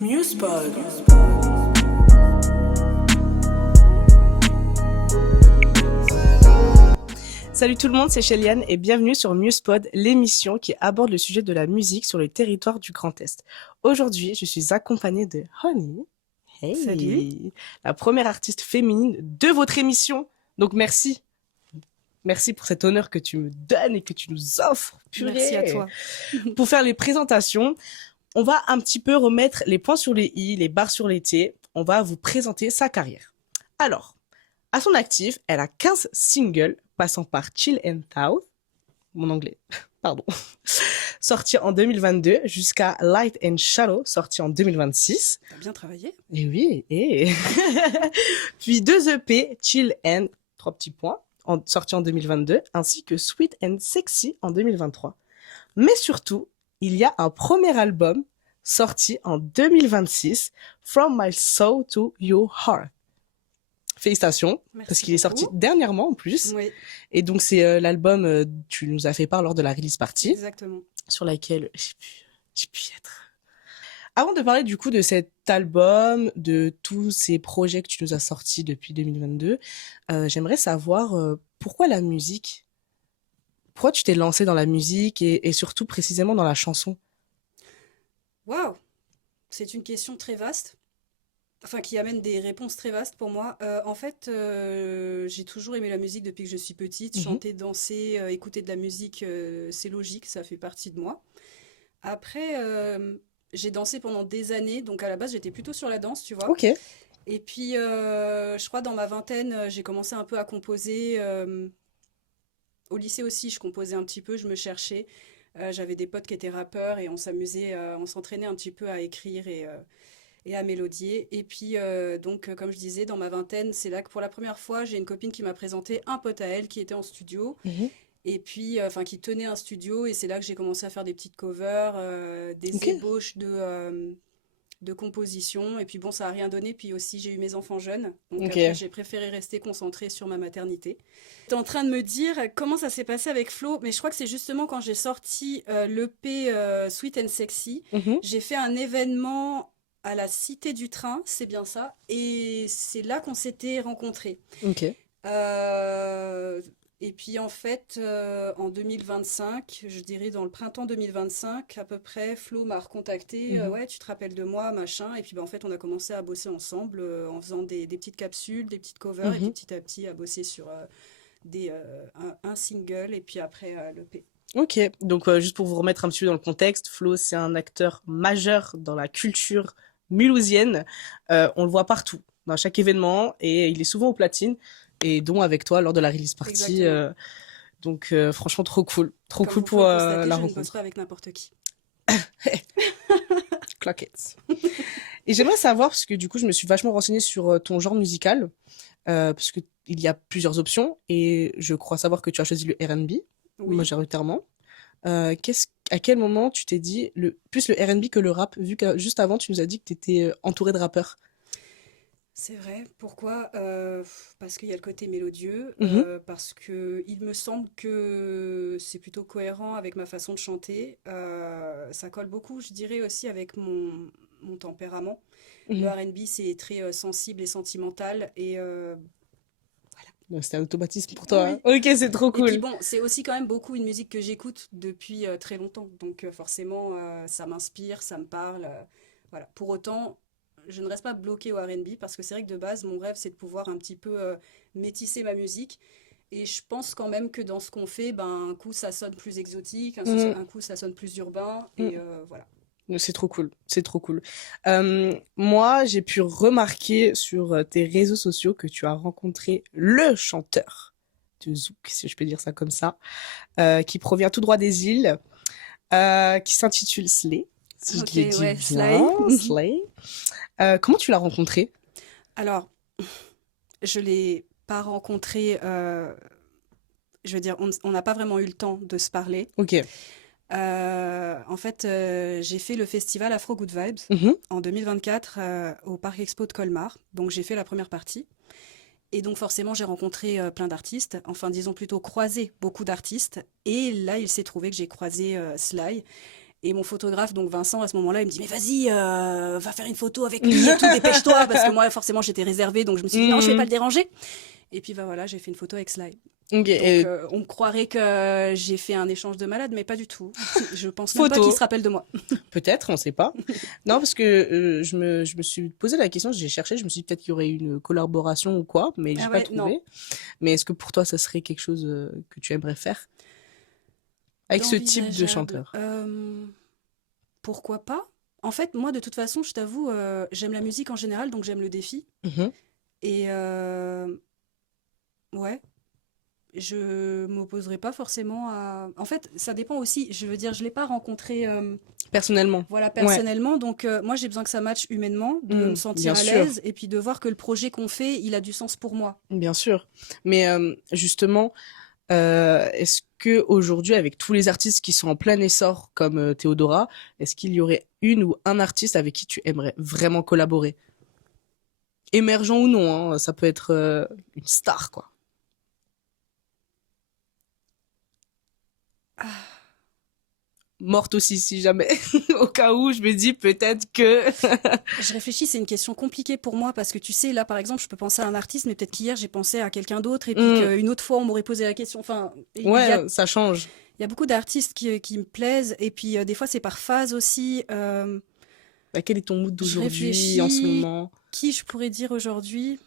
Musepod. Salut tout le monde, c'est Sheliane et bienvenue sur Musepod, l'émission qui aborde le sujet de la musique sur le territoire du Grand Est. Aujourd'hui, je suis accompagnée de Honey. Salut. Hey, la première artiste féminine de votre émission. Donc merci. Merci pour cet honneur que tu me donnes et que tu nous offres. Purée. Merci à toi. Pour faire les présentations, on va un petit peu remettre les points sur les i, les barres sur les t. On va vous présenter sa carrière. Alors, à son actif, elle a 15 singles, passant par Chill and Thaw, mon anglais, pardon, sorti en 2022, jusqu'à Light and Shadow, sorti en 2026. T'as bien travaillé. Et oui, et... Puis 2 EP, Chill and, 3 petits points, sorti en 2022, ainsi que Sweet and Sexy en 2023. Mais surtout, il y a un premier album sorti en 2026, From My Soul to Your Heart. Félicitations, Merci parce qu'il est sorti beaucoup. dernièrement en plus. Oui, Et donc c'est l'album, tu nous as fait part lors de la release party, exactement. sur laquelle j'ai pu être. Avant de parler du coup de cet album, de tous ces projets que tu nous as sortis depuis 2022, j'aimerais savoir pourquoi la musique? Pourquoi tu t'es lancé dans la musique et surtout précisément dans la chanson? Waouh, c'est une question très vaste, enfin qui amène des réponses très vastes pour moi. En fait, j'ai toujours aimé la musique depuis que je suis petite. Mhm. Chanter, danser, écouter de la musique, c'est logique, ça fait partie de moi. Après, j'ai dansé pendant des années, donc à la base j'étais plutôt sur la danse, tu vois. Ok. Et puis, je crois dans ma vingtaine, j'ai commencé un peu à composer. Au lycée aussi, je composais un petit peu, je me cherchais. J'avais des potes qui étaient rappeurs et on s'amusait, on s'entraînait un petit peu à écrire et à mélodier. Et puis, donc, comme je disais, dans ma vingtaine, c'est là que pour la première fois, j'ai une copine qui m'a présenté un pote à elle qui était en studio. Mhm. Et puis, enfin, qui tenait un studio. Et c'est là que j'ai commencé à faire des petites covers, Ok. des ébauches de composition. Et puis, bon, ça a rien donné. Puis aussi, j'ai eu mes enfants jeunes. Donc, Ok. après, j'ai préféré rester concentrée sur ma maternité. T'es en train de me dire comment ça s'est passé avec Flo, mais je crois que c'est justement quand j'ai sorti l'EP Sweet and Sexy, Mhm. j'ai fait un événement à la Cité du Train, c'est bien ça, et c'est là qu'on s'était rencontrés. Ok. Euh, et puis en fait, en 2025, je dirais dans le printemps 2025 à peu près, Flo m'a recontacté, Mhm. ouais, tu te rappelles de moi, machin, et puis en fait on a commencé à bosser ensemble en faisant des petites capsules, des petites covers, et puis Mhm. petit à petit à bosser sur un single et puis après l'EP. Ok, donc juste pour vous remettre un petit peu dans le contexte, Flo, c'est un acteur majeur dans la culture mulhousienne. On le voit partout, dans chaque événement, et il est souvent au platine, et dont avec toi lors de la release party. Exactement. Donc franchement, trop Comme cool vous pour pouvez le constater, la je ne bosse rencontre. pas avec n'importe qui. Clock it. Et j'aimerais savoir, parce que du coup, je me suis vachement renseignée sur ton genre musical, parce que il y a plusieurs options, et je crois savoir que tu as choisi le R&B Oui, majoritairement. À quel moment tu t'es dit plus le R&B que le rap, vu que juste avant tu nous as dit que tu étais entouré de rappeurs? c'est vrai. Pourquoi? Parce qu'il y a le côté mélodieux, Mhm, parce que il me semble que c'est plutôt cohérent avec ma façon de chanter. Ça colle beaucoup, je dirais aussi avec mon tempérament. Le mhm. R&B, c'est très sensible et sentimental et Ouais, c'était un automatisme pour toi, hein. oui. Ok, c'est trop Et puis cool. bon, c'est aussi quand même beaucoup une musique que j'écoute depuis très longtemps. Donc forcément, ça m'inspire, ça me parle. Voilà. Pour autant, je ne reste pas bloquée au R&B parce que c'est vrai que de base, mon rêve, c'est de pouvoir un petit peu métisser ma musique. Et je pense quand même que dans ce qu'on fait, ben, un coup, ça sonne plus exotique, Mhm, un coup, ça sonne plus urbain. Et mhm. voilà. C'est trop cool, c'est trop cool. Moi, j'ai pu remarquer sur tes réseaux sociaux que tu as rencontré le chanteur de Zouk, si je peux dire ça comme ça, qui provient tout droit des îles, qui s'intitule Slay, si Ok, je le dis ouais, bien, Sly. Slay. Comment tu l'as rencontré? Alors, je l'ai pas rencontré, je veux dire, on n'a pas vraiment eu le temps de se parler. Ok. En fait, j'ai fait le festival Afro Good Vibes Mhm, en 2024 au Parc Expo de Colmar. Donc j'ai fait la première partie. Et donc forcément, j'ai rencontré plein d'artistes. Enfin, disons plutôt croisé beaucoup d'artistes. Et là, il s'est trouvé que j'ai croisé Sly. Et mon photographe, donc Vincent, à ce moment-là, il me dit, mais vas-y, va faire une photo avec lui et tout, dépêche-toi, parce que moi, forcément, j'étais réservée, donc je me suis dit, non, je vais pas le déranger. Et puis, bah voilà, j'ai fait une photo avec Sly. Ok, Donc, on croirait que j'ai fait un échange de malade, mais pas du tout. Je pense même pas qu'il photo. se rappelle de moi. Peut-être, on sait pas. Non, parce que je me suis posé la question, j'ai cherché, je me suis dit peut-être qu'il y aurait une collaboration ou quoi, mais j'ai Ah pas ouais, non. trouvé. Mais est-ce que pour toi, ça serait quelque chose que tu aimerais faire avec ce type de D'envisageable. chanteur? Pourquoi pas? En fait, moi, de toute façon, je t'avoue, j'aime la musique en général, donc j'aime le défi. Mhm. Et ouais, je m'opposerai pas forcément à. En fait, ça dépend aussi. Je veux dire, je l'ai pas rencontré, Personnellement. voilà, Ouais. personnellement. Donc, moi, j'ai besoin que ça matche humainement, de me Bien sentir à sûr. l'aise, et puis de voir que le projet qu'on fait, il a du sens pour moi. Bien sûr. Mais justement, est-ce que aujourd'hui, avec tous les artistes qui sont en plein essor comme Théodora, est-ce qu'il y aurait une ou un artiste avec qui tu aimerais vraiment collaborer? Émergent ou non, hein, ça peut être une star, quoi. Morte aussi, si jamais. Au cas où, je me dis peut-être que... Je réfléchis, c'est une question compliquée pour moi parce que tu sais, là par exemple, je peux penser à un artiste, mais peut-être qu'hier j'ai pensé à quelqu'un d'autre et puis Hmm, qu'une autre fois on m'aurait posé la question. Enfin, ouais, ça change. il y a beaucoup d'artistes qui me plaisent et puis des fois c'est par phase aussi. Bah, quel est ton mood Je d'aujourd'hui, en ce réfléchis, moment? qui je pourrais dire aujourd'hui?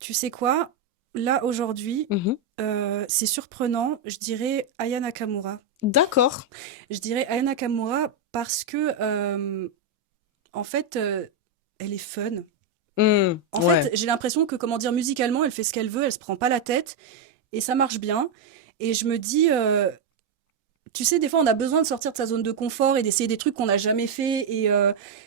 Tu sais quoi? Là aujourd'hui, Mhm. c'est surprenant, je dirais Aya Nakamura. D'accord. Je dirais Aya Nakamura parce que en fait, elle est fun. En Ouais, fait, j'ai l'impression que, comment dire, musicalement, elle fait ce qu'elle veut, elle se prend pas la tête, et ça marche bien. Et je me dis, tu sais, des fois, on a besoin de sortir de sa zone de confort et d'essayer des trucs qu'on n'a jamais fait. Et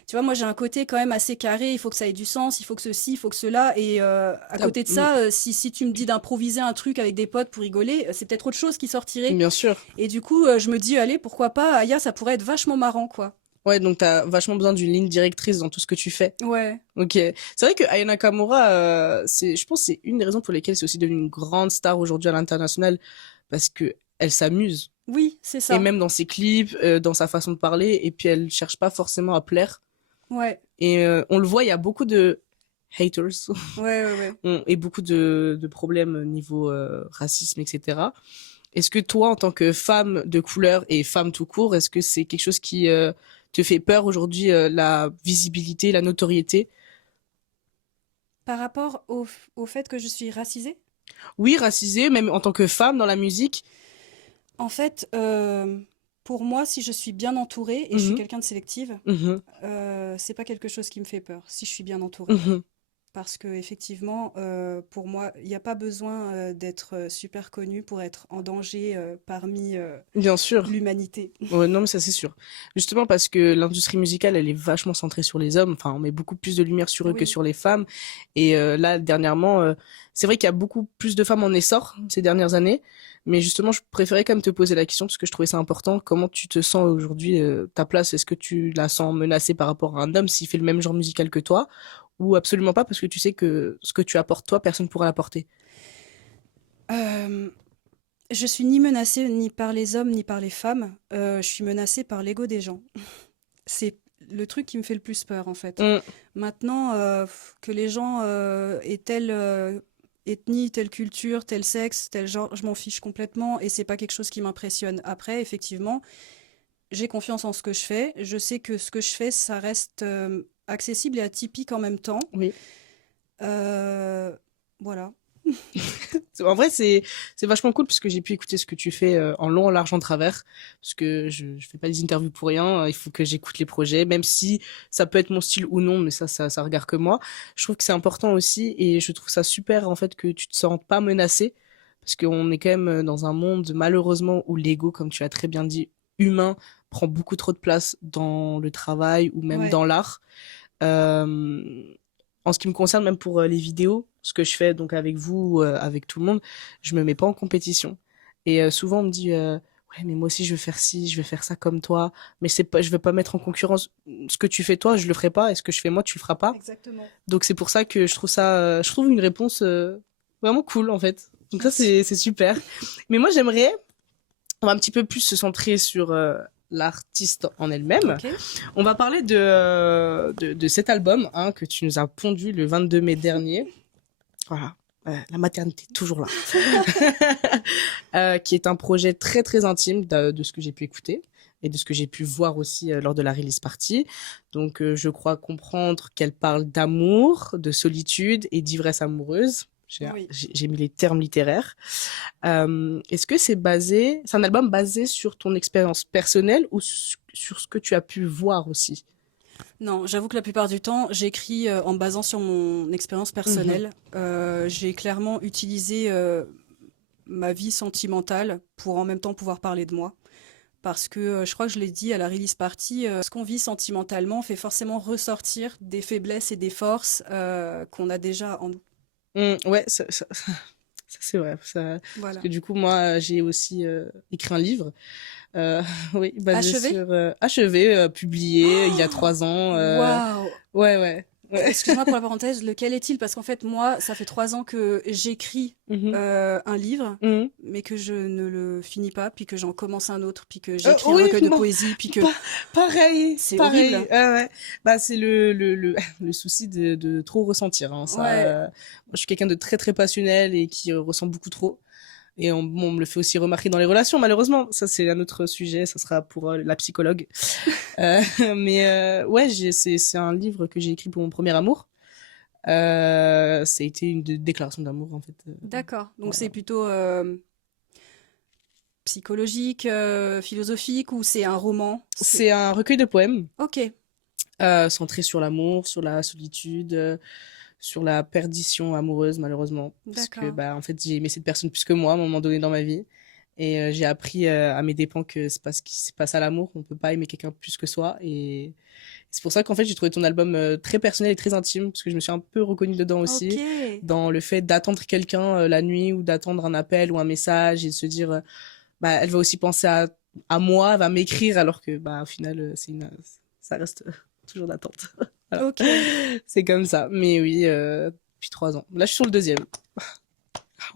tu vois, moi, j'ai un côté quand même assez carré. Il faut que ça ait du sens, il faut que ceci, il faut que cela. Et à côté de ça, si tu me dis d'improviser un truc avec des potes pour rigoler, c'est peut-être autre chose qui sortirait. bien sûr. Et du coup, je me dis, allez, pourquoi pas, Aya, ça pourrait être vachement marrant, quoi. Ouais, donc t'as vachement besoin d'une ligne directrice dans tout ce que tu fais. Ouais, Ok. C'est vrai que Aya Nakamura, je pense que c'est une des raisons pour lesquelles c'est aussi devenu une grande star aujourd'hui à l'international, parce que elle s'amuse. oui, c'est Et ça. même dans ses clips, dans sa façon de parler, et puis elle cherche pas forcément à plaire. Ouais, Et on le voit, il y a beaucoup de haters ouais, ouais, ouais. et beaucoup de problèmes niveau racisme, etc. Est-ce que toi, en tant que femme de couleur et femme tout court, est-ce que c'est quelque chose qui te fait peur aujourd'hui, la visibilité, la notoriété? Par rapport au fait que je suis racisée, Oui, racisée, même en tant que femme dans la musique. en fait, pour moi, si je suis bien entourée, et je suis Mhm, quelqu'un de sélective, mhm, c'est pas quelque chose qui me fait peur, si je suis bien entourée. mhm. Parce que effectivement, pour moi, il n'y a pas besoin d'être super connu pour être en danger parmi Bien sûr. l'humanité. Ouais, non, mais ça, c'est sûr. Justement parce que l'industrie musicale, elle est vachement centrée sur les hommes. Enfin, on met beaucoup plus de lumière sur eux que Oui, sur les femmes. Et là, dernièrement, c'est vrai qu'il y a beaucoup plus de femmes en essor ces dernières années. Mais justement, je préférais quand même te poser la question parce que je trouvais ça important. Comment tu te sens aujourd'hui, ta place? Est-ce que tu la sens menacée par rapport à un homme s'il fait le même genre musical que toi? Ou absolument pas parce que tu sais que ce que tu apportes toi, personne pourra l'apporter. euh, je suis ni menacée ni par les hommes ni par les femmes. Je suis menacée par l'ego des gens. C'est le truc qui me fait le plus peur, en fait. Hum, Maintenant, que les gens aient telle ethnie, telle culture, tel sexe, tel genre, je m'en fiche complètement et c'est pas quelque chose qui m'impressionne. Après, effectivement, j'ai confiance en ce que je fais. Je sais que ce que je fais, ça reste accessible et atypique en même temps. oui. Euh, voilà. En vrai, c'est vachement cool puisque j'ai pu écouter ce que tu fais en long, en large, en travers. Parce que je fais pas des interviews pour rien. Il faut que j'écoute les projets, même si ça peut être mon style ou non, mais ça regarde que moi. Je trouve que c'est important aussi et je trouve ça super en fait que tu te sens pas menacé parce qu'on est quand même dans un monde malheureusement où l'ego, comme tu as très bien dit, humain prend beaucoup trop de place dans le travail ou même Ouais. dans l'art. Euh, En ce qui me concerne, même pour les vidéos, ce que je fais donc avec vous, avec tout le monde, je me mets pas en compétition. Et souvent on me dit ouais mais moi aussi je veux faire ci, je veux faire ça comme toi, mais c'est pas, je veux pas mettre en concurrence ce que tu fais toi, je le ferai pas, et ce que je fais moi tu le feras pas. Exactement. Donc c'est pour ça que je trouve une réponse vraiment cool en fait. Donc ça Merci. c'est super. Mais moi j'aimerais On va un petit peu plus se centrer sur l'artiste en elle-même. Ok. On va parler de cet album hein, que tu nous as pondu le 22 mai dernier. Voilà. La maternité, toujours là. Qui est un projet très très intime de ce que j'ai pu écouter et de ce que j'ai pu voir aussi lors de la release party. Donc je crois comprendre qu'elle parle d'amour, de solitude et d'ivresse amoureuse. Oui. J'ai mis les termes littéraires. Est-ce que c'est un album basé sur ton expérience personnelle ou sur ce que tu as pu voir aussi? Non, j'avoue que la plupart du temps, j'écris en me basant sur mon expérience personnelle. J'ai clairement utilisé ma vie sentimentale pour en même temps pouvoir parler de moi. Parce que je crois que je l'ai dit à la release party, ce qu'on vit sentimentalement fait forcément ressortir des faiblesses et des forces qu'on a déjà en nous. Ouais, ça, c'est vrai. Parce Voilà. que du coup, moi, j'ai aussi écrit un livre, oui, basé Achevé? sur achevé, publié il y a 3 ans. Waouh! Ouais, ouais, ouais. Excuse-moi pour la parenthèse, lequel est-il? Parce qu'en fait, moi, ça fait 3 ans que j'écris Mhm, un livre, mhm. mais que je ne le finis pas, puis que j'en commence un autre, puis que j'écris un Oui, recueil de bon, poésie, puis que pareil, c'est pareil. horrible. Ouais, ouais. Bah, c'est le souci de trop ressentir. Hein, ça, Ouais, moi, je suis quelqu'un de très très passionnel et qui ressent beaucoup trop. Et on me le fait aussi remarquer dans les relations, malheureusement. Ça, c'est un autre sujet. Ça sera pour la psychologue. Euh, mais ouais, c'est un livre que j'ai écrit pour mon premier amour. Ça a été une déclaration d'amour, en fait. d'accord. Donc c'est Voilà. plutôt psychologique, philosophique, ou c'est un roman? C'est... C'est un recueil de poèmes Ok, centré sur l'amour, sur la solitude, sur la perdition amoureuse, malheureusement. Parce que, d'accord. bah, en fait, j'ai aimé cette personne plus que moi à un moment donné dans ma vie. Et j'ai appris à mes dépens que c'est pas ça l'amour. On peut pas aimer quelqu'un plus que soi. Et c'est pour ça qu'en fait, j'ai trouvé ton album très personnel et très intime, parce que je me suis un peu reconnue dedans Ok. aussi, dans le fait d'attendre quelqu'un la nuit ou d'attendre un appel ou un message et de se dire, bah, elle va aussi penser à moi, elle va m'écrire, alors que, bah, au final, ça reste toujours d'attente. Voilà. Ok. C'est comme ça. Mais oui, depuis 3 ans. Là, je suis sur le deuxième.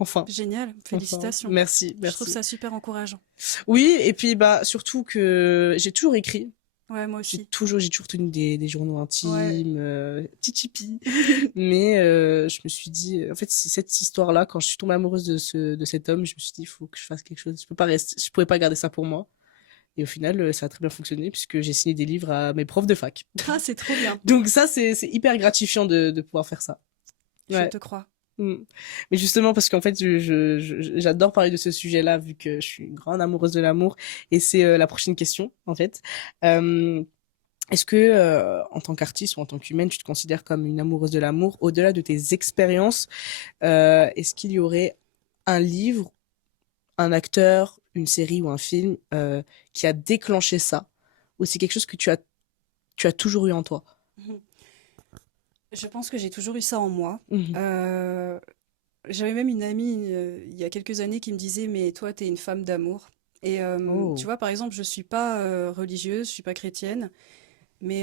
Enfin. Génial. Enfin. Félicitations. Merci, Je trouve merci. ça super encourageant. Oui, et puis, bah, surtout que j'ai toujours écrit. Ouais, moi aussi. J'ai toujours tenu des journaux Ouais. intimes, petit tipi. Mais je me suis dit, en fait, c'est cette histoire-là, quand je suis tombée amoureuse de cet homme, je me suis dit, il faut que je fasse quelque chose. Je pouvais pas garder ça pour moi. Et au final, ça a très bien fonctionné puisque j'ai signé des livres à mes profs de fac. Ah, c'est trop bien. Donc ça, c'est hyper gratifiant de pouvoir faire ça. Je Ouais. te crois. Mm. Mais justement, parce qu'en fait, j'adore parler de ce sujet-là, vu que je suis une grande amoureuse de l'amour. Et c'est la prochaine question, en fait. Euh, Est-ce que, en tant qu'artiste ou en tant qu'humaine, tu te considères comme une amoureuse de l'amour, au-delà de tes expériences, est-ce qu'il y aurait un livre, un acteur, une série ou un film qui a déclenché ça? Ou c'est quelque chose que tu as toujours eu en toi? Mhm. Je pense que j'ai toujours eu ça en moi. Mhm. Euh, J'avais même une amie il y a quelques années qui me disait, mais toi, t'es une femme d'amour. Et tu Oh. vois, par exemple, je suis pas religieuse, je suis pas chrétienne, mais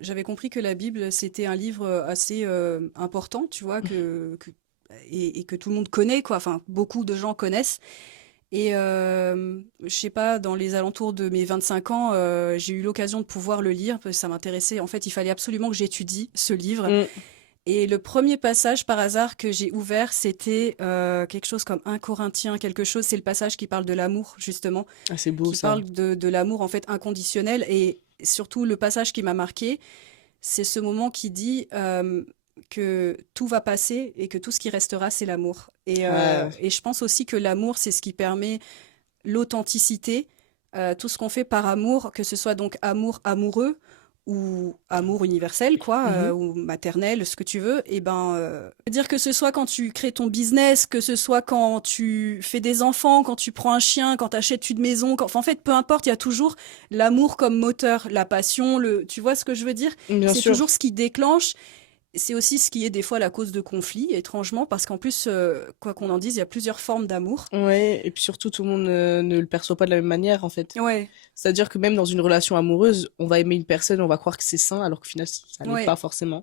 j'avais compris que la Bible, c'était un livre assez important, tu vois, et que tout le monde connaît, quoi. Enfin, beaucoup de gens connaissent. Et je sais pas, dans les alentours de mes 25 ans, j'ai eu l'occasion de pouvoir le lire parce que ça m'intéressait. En fait, il fallait absolument que j'étudie ce livre. Mm. Et le premier passage par hasard que j'ai ouvert, c'était quelque chose comme 1 Corinthiens, quelque chose. C'est le passage qui parle de l'amour, justement, Ah, c'est beau qui ça. parle de l'amour en fait inconditionnel. Et surtout, le passage qui m'a marqué, c'est ce moment qui dit que tout va passer et que tout ce qui restera, c'est l'amour. Ouais. Et je pense aussi que l'amour, c'est ce qui permet l'authenticité, tout ce qu'on fait par amour, que ce soit donc amour amoureux ou amour universel, quoi, Mhm. ou maternel, ce que tu veux, et ben, dire que ce soit quand tu crées ton business, que ce soit quand tu fais des enfants, quand tu prends un chien, quand tu achètes une maison, enfin, en fait, peu importe, il y a toujours l'amour comme moteur, la passion, tu vois ce que je veux dire? Bien C'est sûr. toujours ce qui déclenche. c'est aussi ce qui est des fois la cause de conflits, étrangement, parce qu'en plus, quoi qu'on en dise, il y a plusieurs formes d'amour. Ouais, et puis surtout, tout le monde ne le perçoit pas de la même manière, en fait. Ouais, C'est-à-dire que même dans une relation amoureuse, on va aimer une personne, on va croire que c'est sain, alors qu'au final, ça l'est pas ouais. forcément.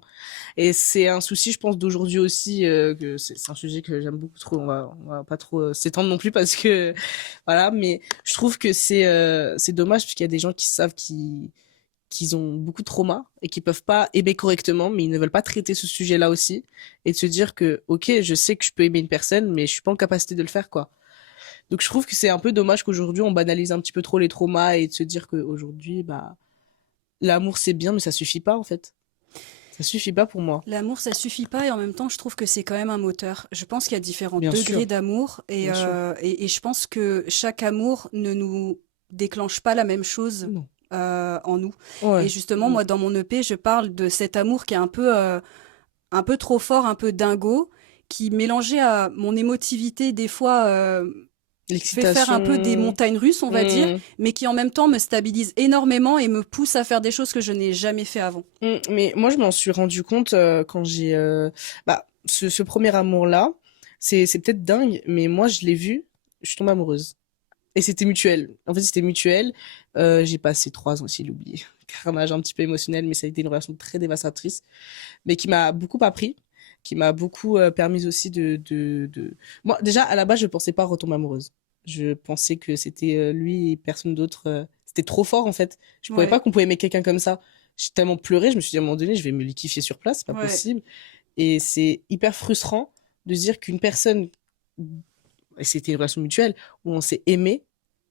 Et c'est un souci, je pense, d'aujourd'hui aussi, que c'est un sujet que j'aime beaucoup trop. On va pas trop s'étendre non plus parce que, voilà, mais je trouve que c'est dommage parce qu'il y a des gens qui savent qu'ils ont beaucoup de traumas et qui peuvent pas aimer correctement, mais ils ne veulent pas traiter ce sujet-là aussi et de se dire que, ok, je sais que je peux aimer une personne, mais je suis pas en capacité de le faire, quoi. Donc je trouve que c'est un peu dommage qu'aujourd'hui on banalise un petit peu trop les traumas et de se dire qu'aujourd'hui, bah, l'amour c'est bien, mais ça suffit pas en fait. Ça suffit pas pour moi. L'amour, ça suffit pas et en même temps, je trouve que c'est quand même un moteur. Je pense qu'il y a différents Bien degrés sûr, d'amour bien sûr. et je pense que chaque amour ne nous déclenche pas la même chose Non. en nous. Et Ouais. justement, Mm. moi, dans mon EP, je parle de cet amour qui est un peu trop fort, un peu dingo, qui mélangé à mon émotivité des fois fait faire un peu des L'excitation. montagnes russes, on va dire, Mm. mais qui en même temps me stabilise énormément et me pousse à faire des choses que je n'ai jamais fait avant. Mm. Mais moi je m'en suis rendu compte quand j'ai bah ce premier amour-là, c'est peut-être dingue, mais moi je l'ai vu, je suis tombée amoureuse. Et c'était mutuel. En fait, c'était mutuel. J'ai passé 3 ans aussi, l'oublier. Carnage un petit peu émotionnel, mais ça a été une relation très dévastatrice, mais qui m'a beaucoup appris, qui m'a beaucoup permis aussi de... Moi, déjà, à la base, je pensais pas retomber amoureuse. Je pensais que c'était lui et personne d'autre. C'était trop fort, en fait. Je ne pouvais pas Ouais, qu'on pouvait aimer quelqu'un comme ça. J'ai tellement pleuré, je me suis dit à un moment donné, je vais me liquéfier sur place, c'est pas ouais. possible. Et c'est hyper frustrant de se dire qu'une personne, et c'était une relation mutuelle, où on s'est aimé,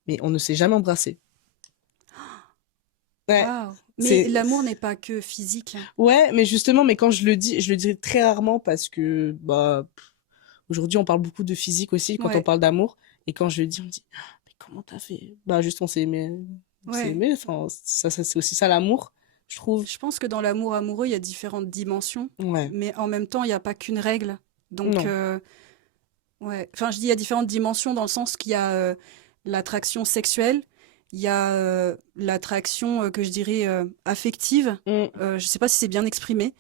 mais on ne s'est jamais embrassé. Ouais, Waouh. Mais c'est l'amour n'est pas que physique. ouais, mais justement, mais quand je le dis, je le dis très rarement parce que bah aujourd'hui on parle beaucoup de physique aussi quand on Ouais, parle d'amour et quand je le dis on me dit ah, mais comment t'as fait? Bah juste on s'est ouais. aimé, enfin ça c'est aussi ça l'amour, je trouve. Je pense que dans l'amour amoureux, il y a différentes dimensions, Ouais, mais en même temps, il n'y a pas qu'une règle. Donc, non, ouais. Enfin, je dis il y a différentes dimensions dans le sens qu'il y a l'attraction sexuelle, il y a l'attraction que je dirais affective. mm, Je sais pas si c'est bien exprimé.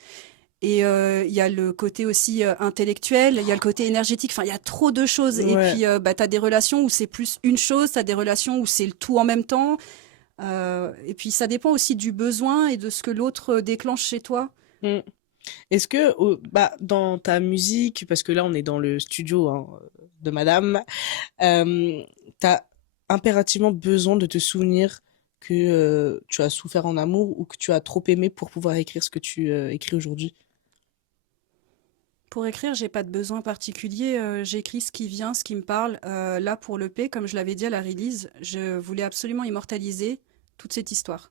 Et il y a le côté aussi intellectuel, il y a le côté énergétique. Enfin, il y a trop de choses. Et ouais. puis, bah, t'as des relations où c'est plus une chose, t'as des relations où c'est le tout en même temps. Et puis ça dépend aussi du besoin et de ce que l'autre déclenche chez toi. Mm. Est-ce que bah dans ta musique, parce que là on est dans le studio hein, de Madame, t'as impérativement besoin de te souvenir que tu as souffert en amour ou que tu as trop aimé pour pouvoir écrire ce que tu écris aujourd'hui. Pour écrire, j'ai pas de besoin particulier. J'écris ce qui vient, ce qui me parle. Là, pour l'EP, comme je l'avais dit à la release, je voulais absolument immortaliser toute cette histoire.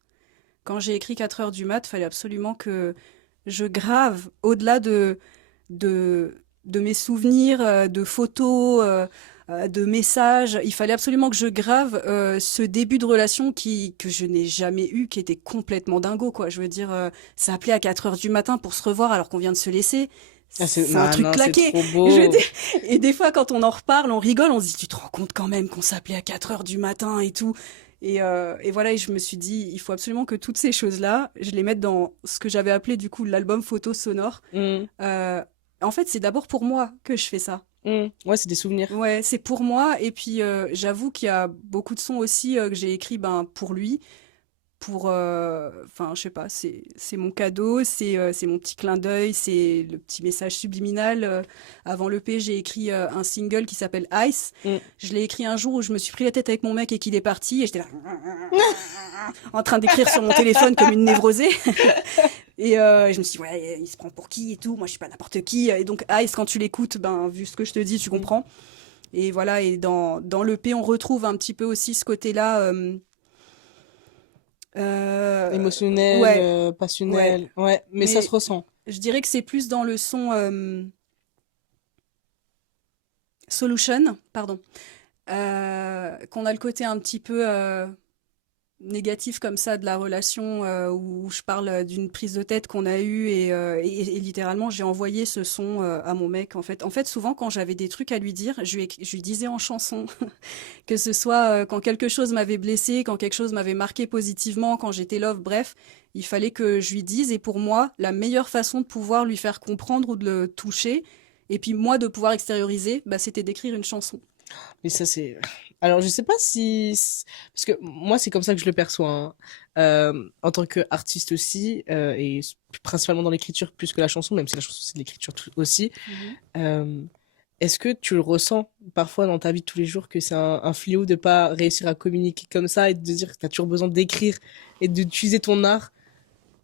Quand j'ai écrit 4 heures du mat, fallait absolument que je grave au-delà de mes souvenirs, de photos, de messages. Il fallait absolument que je grave ce début de relation que je n'ai jamais eu, qui était complètement dingo, quoi. Je veux dire, s'appeler à 4 heures du matin pour se revoir alors qu'on vient de se laisser, Ah, c'est un non, truc non, c'est claqué. trop Je veux beau. dire, et des fois, quand on en reparle, on rigole, on se dit, tu te rends compte quand même qu'on s'appelait à 4 heures du matin et tout. Et voilà, et je me suis dit, il faut absolument que toutes ces choses-là, je les mette dans ce que j'avais appelé du coup l'album photo sonore. Mm, Euh, En fait, c'est d'abord pour moi que je fais ça. mm. Ouais, c'est des souvenirs. Ouais, c'est pour moi. Et puis, j'avoue qu'il y a beaucoup de sons aussi que j'ai écrits ben, pour lui. Enfin, je sais pas, c'est mon cadeau, c'est mon petit clin d'œil, c'est le petit message subliminal. Avant l'EP, j'ai écrit un single qui s'appelle Ice. Mm. Je l'ai écrit un jour où je me suis pris la tête avec mon mec et qu'il est parti. Et j'étais là, en train d'écrire sur mon téléphone comme une névrosée. Et je me suis dit, ouais, il se prend pour qui et tout. Moi, je suis pas n'importe qui. Et donc, Ice, quand tu l'écoutes, ben, vu ce que je te dis, tu Mm. comprends. Et voilà, et dans l'EP, on retrouve un petit peu aussi ce côté-là. Euh, Émotionnel, ouais, ouais. passionnel. Ouais, mais ça se Mais ressent. je dirais que c'est plus dans le son Solution, pardon, qu'on a le côté un petit peu négatif comme ça de la relation où je parle d'une prise de tête qu'on a eue et littéralement j'ai envoyé ce son à mon mec en fait. En fait, souvent quand j'avais des trucs à lui dire, je lui disais en chanson, que ce soit quand quelque chose m'avait blessé, quand quelque chose m'avait marqué positivement, quand j'étais love, bref, il fallait que je lui dise et pour moi, la meilleure façon de pouvoir lui faire comprendre ou de le toucher et puis moi de pouvoir extérioriser, bah, c'était d'écrire une chanson. Mais ça, c'est... Alors, je sais pas si... Parce que moi, c'est comme ça que je le perçois, hein. En tant qu'artiste aussi, principalement dans l'écriture plus que la chanson, même si la chanson, c'est de l'écriture aussi. Mhm. euh, Est-ce que tu le ressens parfois dans ta vie de tous les jours que c'est un fléau de pas réussir à communiquer comme ça et de dire que tu as toujours besoin d'écrire et d'utiliser ton art?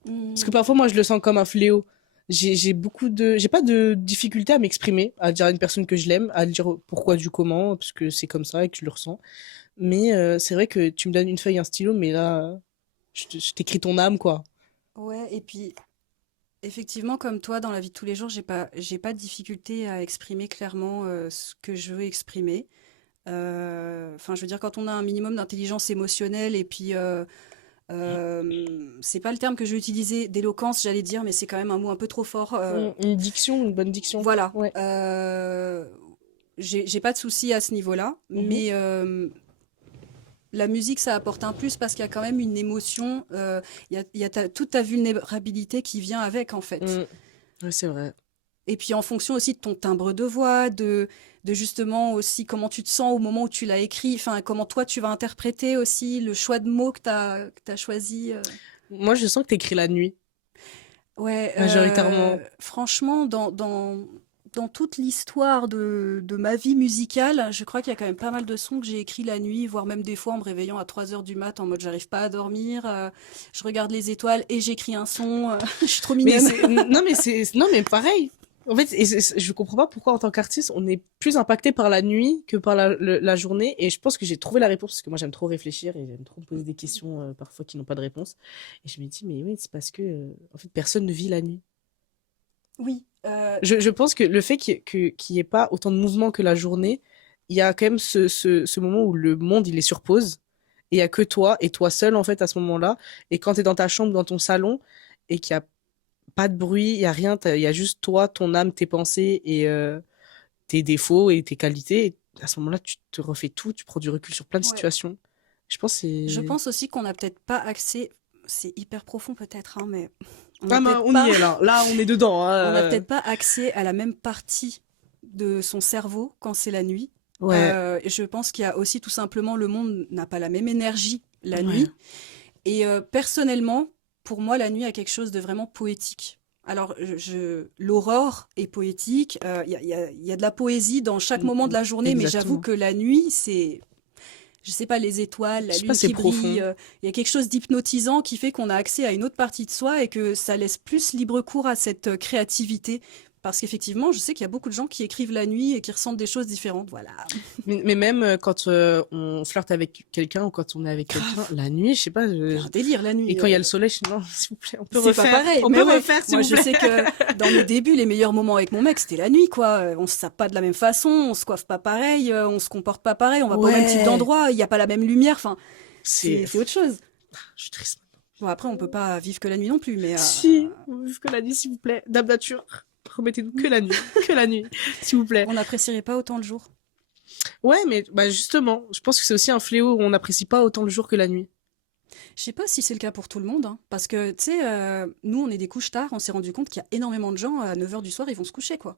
Parce que Mm. parfois, moi, je le sens comme un fléau. J'ai pas de difficulté à m'exprimer, à dire à une personne que je l'aime, à dire pourquoi du comment, parce que c'est comme ça et que je le ressens. Mais c'est vrai que tu me donnes une feuille, un stylo, mais là, je t'écris ton âme, quoi. Ouais, et puis effectivement, comme toi, dans la vie de tous les jours, j'ai pas de difficulté à exprimer clairement ce que je veux exprimer. Enfin, je veux dire, quand on a un minimum d'intelligence émotionnelle et puis c'est pas le terme que je vais utiliser, d'éloquence, j'allais dire, mais c'est quand même un mot un peu trop fort. Une diction, une bonne diction. Voilà. Ouais. J'ai pas de souci à ce niveau-là, Mhm. mais la musique, ça apporte un plus parce qu'il y a quand même une émotion, il y a toute ta vulnérabilité qui vient avec, en fait. Mm. Ouais, c'est vrai. Et puis en fonction aussi de ton timbre de voix, de justement aussi comment tu te sens au moment où tu l'as écrit, enfin comment toi tu vas interpréter aussi le choix de mots que t'as choisi. Moi, je sens que t'écris la nuit, Ouais, majoritairement. franchement, dans toute l'histoire de ma vie musicale, je crois qu'il y a quand même pas mal de sons que j'ai écrits la nuit, voire même des fois en me réveillant à 3 heures du mat en mode j'arrive pas à dormir, je regarde les étoiles et j'écris un son, je suis trop Mais mignonne. non, mais pareil. En fait, je comprends pas pourquoi en tant qu'artiste, on est plus impacté par la nuit que par la journée. Et je pense que j'ai trouvé la réponse parce que moi, j'aime trop réfléchir et j'aime trop me poser des questions parfois qui n'ont pas de réponse. Et je me dis, mais oui, c'est parce que en fait, personne ne vit la nuit. Oui, Je pense que le fait qu'il y ait pas autant de mouvement que la journée, il y a quand même ce moment où le monde il est sur pause et il y a que toi et toi seul en fait à ce moment-là. Et quand tu es dans ta chambre, dans ton salon et qu'il y a pas de bruit, il y a rien, il y a juste toi, ton âme, tes pensées et tes défauts et tes qualités. Et à ce moment-là, tu te refais tout, tu prends du recul sur plein de ouais. situations. Je pense que Je c'est... pense aussi qu'on n'a peut-être pas accès, c'est hyper profond peut-être, hein, mais on n'a Ah ben, peut-être on y pas, est là. Là, on est dedans, hein. on n'a peut-être pas accès à la même partie de son cerveau quand c'est la nuit. Ouais, Et je pense qu'il y a aussi tout simplement le monde n'a pas la même énergie la ouais. nuit. Et personnellement, pour moi, la nuit a quelque chose de vraiment poétique. Alors, l'aurore est poétique, il y a de la poésie dans chaque Mm, moment de mm. la journée, mais j'avoue Exactement. que la nuit, c'est je sais pas, les étoiles, Je la sais pas, lune c'est qui brille. profond. Il y a quelque chose d'hypnotisant qui fait qu'on a accès à une autre partie de soi et que ça laisse plus libre cours à cette créativité. Parce qu'effectivement, je sais qu'il y a beaucoup de gens qui écrivent la nuit et qui ressentent des choses différentes. Voilà. Mais même quand on flirte avec quelqu'un ou quand on est avec quelqu'un, Grave. la nuit, je sais pas. Il y a un délire la Et nuit. quand il y a le soleil, je dis non, s'il vous plaît, C'est pas pareil. On Mais peut ouais, refaire, s'il moi vous je plaît. sais que dans mes débuts, les meilleurs moments avec mon mec, c'était la nuit, quoi. On se sape pas de la même façon, on se coiffe pas pareil, on se comporte pas pareil, on va pas au même type Ouais, d'endroit, il y a pas la même lumière. Enfin, c'est. c'est autre chose. Je suis triste. Bon, après, on peut pas vivre que la nuit non plus, mais Si, que la nuit, s'il vous plaît. Dame Nature, promettez-nous que la nuit, s'il vous plaît. on n'apprécierait pas autant le jour. Ouais, mais bah justement, je pense que c'est aussi un fléau où on n'apprécie pas autant le jour que la nuit. Je sais pas si c'est le cas pour tout le monde, hein, parce que, tu sais, nous, on est des couches tard, on s'est rendu compte qu'il y a énormément de gens, à 9 heures du soir, ils vont se coucher, quoi.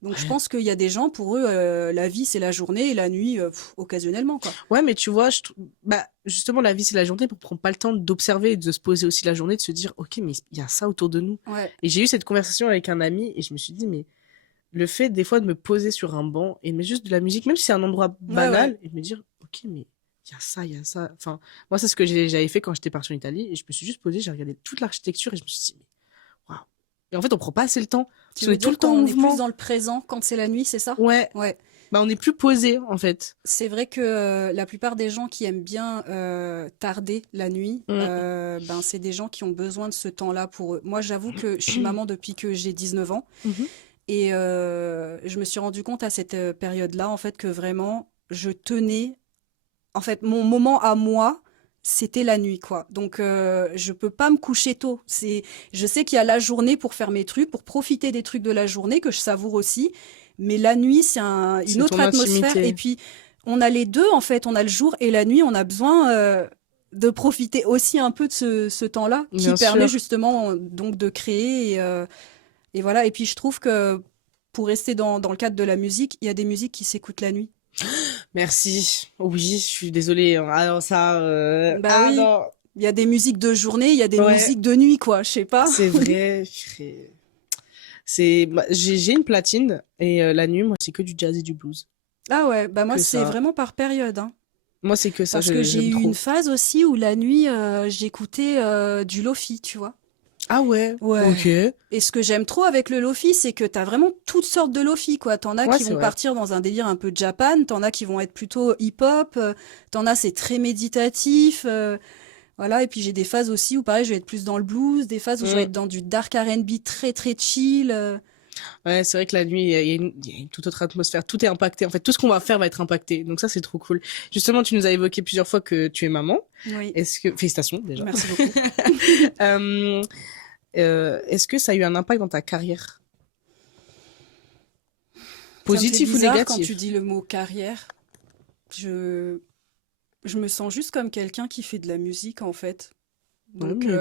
Donc je Ouais. pense qu'il y a des gens, pour eux, la vie, c'est la journée et la nuit, occasionnellement, quoi. Ouais, mais tu vois, bah, justement, la vie, c'est la journée pour prendre pas le temps d'observer et de se poser aussi la journée, de se dire, ok, mais il y a ça autour de nous. Ouais, Et j'ai eu cette conversation avec un ami et je me suis dit, mais le fait, des fois, de me poser sur un banc et de mettre juste de la musique, même si c'est un endroit ouais, ouais. banal, et de me dire, ok, mais il y a ça, il y a ça. Enfin, moi, c'est ce que j'avais fait quand j'étais partie en Italie et je me suis juste posée, j'ai regardé toute l'architecture et je me suis dit, mais waouh. Et en fait, on prend pas assez le temps parce Tu qu'on veux est tout le dire temps quand en on est plus mouvement. dans le présent, quand c'est la nuit, c'est ça? Ouais, Ouais. bah, on est plus posé, en fait. C'est vrai que la plupart des gens qui aiment bien tarder la nuit, Mm. ben, c'est des gens qui ont besoin de ce temps-là pour eux. Moi, j'avoue que je suis maman depuis que j'ai 19 ans. Mhm. Et je me suis rendu compte à cette période-là, en fait, que vraiment, je tenais. En fait, mon moment à moi, c'était la nuit, quoi. Donc, je peux pas me coucher tôt. Je sais qu'il y a la journée pour faire mes trucs, pour profiter des trucs de la journée que je savoure aussi. Mais la nuit, c'est une C'est autre ton atmosphère. Et intimité. puis, on a les deux, en fait. On a le jour et la nuit. On a besoin, de profiter aussi un peu de ce temps-là qui Bien permet sûr. justement, donc, de créer. Et voilà. Et puis, je trouve que pour rester dans le cadre de la musique, il y a des musiques qui s'écoutent la nuit. Merci. Oui, je suis désolée, hein. Ah non, ça... Bah Ah oui. non. Il y a des musiques de journée, il y a des Ouais, musiques de nuit, quoi. Je sais pas. c'est vrai. J'ai une platine et la nuit, moi, c'est que du jazz et du blues. Ah ouais, bah moi Que c'est ça. vraiment par période, hein. Moi, c'est que ça, Parce que j'ai j'aime eu une trop. phase aussi où la nuit j'écoutais du lofi, tu vois. Ah ouais, Ouais. ok. Ouais, Et ce que j'aime trop avec le lofi, c'est que t'as vraiment toutes sortes de lofi, quoi. T'en as qui c'est vont vrai. partir dans un délire un peu Japan, t'en as qui vont être plutôt hip-hop, t'en as c'est très méditatif, voilà. Et puis j'ai des phases aussi où pareil, je vais être plus dans le blues, des phases où je vais Mm. être dans du dark R&B très très chill. Ouais, c'est vrai que la nuit, il y a une toute autre atmosphère. Tout est impacté. En fait, tout ce qu'on va faire va être impacté. Donc ça, c'est trop cool. Justement, tu nous as évoqué plusieurs fois que tu es maman. Oui, Félicitations, déjà. merci beaucoup. Euh, est-ce que ça a eu un impact dans ta carrière? Ça me fait Positif ou bizarre quand tu négatif? dis le mot carrière. Je, je me sens juste comme quelqu'un qui fait de la musique en fait. Ouais, Donc, mais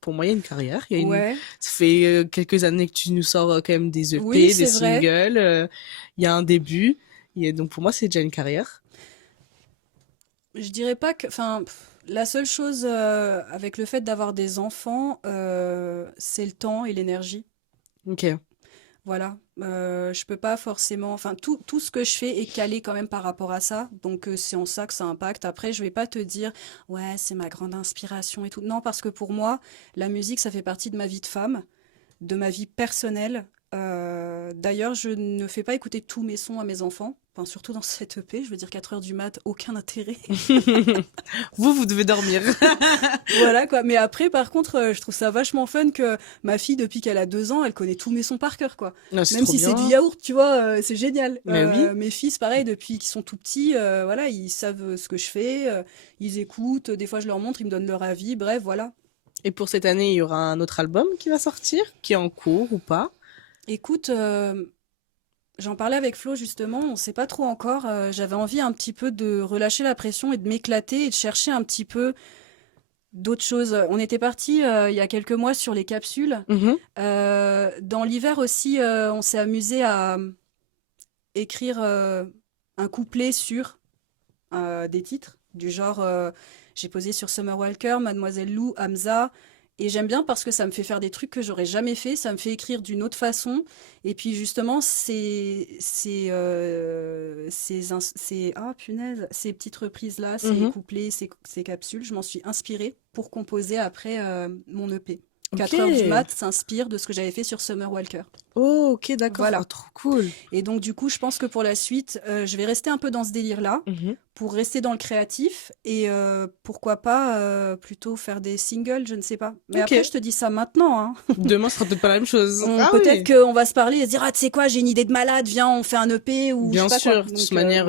pour moi, il y a une carrière. ouais, Ça fait quelques années que tu nous sors quand même des oui, EP, des c'est vrai. singles. Il y a un début. Donc pour moi, c'est déjà une carrière. Je dirais pas que, enfin, la seule chose avec le fait d'avoir des enfants, c'est le temps et l'énergie. Ok. Voilà. Je peux pas forcément, enfin, tout ce que je fais est calé quand même par rapport à ça. Donc, c'est en ça que ça impacte. Après, je vais pas te dire, ouais, c'est ma grande inspiration et tout. Non, parce que pour moi, la musique, ça fait partie de ma vie de femme, de ma vie personnelle. D'ailleurs, je ne fais pas écouter tous mes sons à mes enfants, enfin, surtout dans cette EP. Je veux dire, 4 heures du mat, aucun intérêt. Vous devez dormir. Voilà quoi. Mais après, par contre, je trouve ça vachement fun que ma fille, depuis qu'elle a 2 ans, elle connaît tous mes sons par cœur, quoi. Non, c'est Même trop si c'est du bien. yaourt, tu vois, c'est génial. Mais oui. Mes fils, pareil, depuis qu'ils sont tout petits, voilà, ils savent ce que je fais, ils écoutent. Des fois, je leur montre, ils me donnent leur avis. Bref, voilà. Et pour cette année, il y aura un autre album qui va sortir, qui est en cours ou pas? Écoute, j'en parlais avec Flo justement, on sait pas trop encore. J'avais envie un petit peu de relâcher la pression et de m'éclater et de chercher un petit peu d'autres choses. On était parti il y a quelques mois sur les capsules. Mhm. Dans l'hiver aussi, on s'est amusé à écrire un couplet sur des titres du genre j'ai posé sur Summer Walker, Mademoiselle Lou, Hamza. Et j'aime bien parce que ça me fait faire des trucs que j'aurais jamais fait, ça me fait écrire d'une autre façon. Et puis justement, ah punaise, ces petites reprises-là, ces Mhm. couplets, ces capsules, je m'en suis inspirée pour composer après mon EP. Ok. 4 heures du mat s'inspire de ce que j'avais fait sur Summer Walker. Oh, ok, d'accord. Oh, Voilà. trop cool. Et donc du coup, je pense que pour la suite, je vais rester un peu dans ce délire-là, Mhm. pour rester dans le créatif et pourquoi pas plutôt faire des singles, je ne sais pas. Mais Ok. après, je te dis ça maintenant, hein. Demain, ce sera peut-être pas la même chose. Ah Peut-être oui. qu'on va se parler et se dire, ah, tu sais quoi, j'ai une idée de malade, viens, on fait un EP ou je sais Bien pas quoi. sûr. De toute Donc, manière,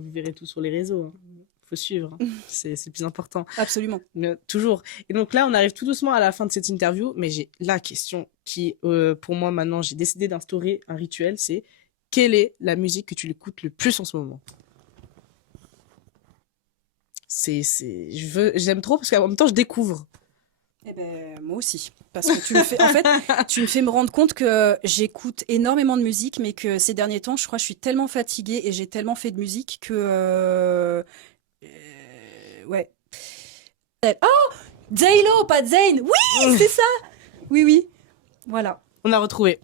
vous verrez tout sur les réseaux, hein. Faut suivre, hein. C'est le plus important. absolument. Mais toujours. Et donc là, on arrive tout doucement à la fin de cette interview, mais j'ai la question qui, pour moi maintenant, j'ai décidé d'instaurer un rituel, c'est quelle est la musique que tu écoutes le plus en ce moment? J'aime trop parce qu'en même temps, je découvre. Eh ben, moi aussi. Parce que tu me fais, en fait, tu me fais me rendre compte que j'écoute énormément de musique, mais que ces derniers temps, je crois, je suis tellement fatiguée et j'ai tellement fait de musique que, ouais. Oh! J-Lo, pas Zayn! Oui, c'est ça! Oui, oui. Voilà. On a retrouvé.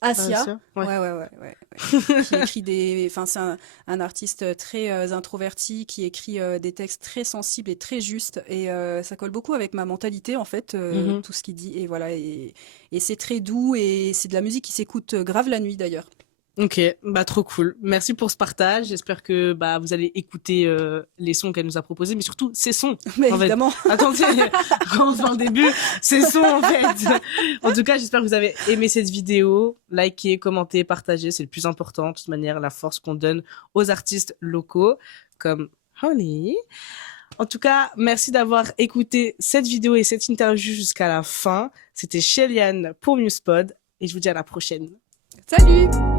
Asia. Ça, ouais. Ouais. Qui écrit enfin, c'est un artiste très introverti qui écrit des textes très sensibles et très justes. Et ça colle beaucoup avec ma mentalité, en fait, Mhm. tout ce qu'il dit. Et voilà. Et c'est très doux et c'est de la musique qui s'écoute grave la nuit, d'ailleurs. Ok, bah trop cool. Merci pour ce partage. J'espère que bah vous allez écouter les sons qu'elle nous a proposés, mais surtout ces sons. Mais En fait, évidemment. attendez, commence par le début. Ces sons en fait. En tout cas, j'espère que vous avez aimé cette vidéo. Likez, commentez, partagez, c'est le plus important. De toute manière, la force qu'on donne aux artistes locaux comme Honey. En tout cas, merci d'avoir écouté cette vidéo et cette interview jusqu'à la fin. C'était Sheliane pour Musepod et je vous dis à la prochaine. Salut!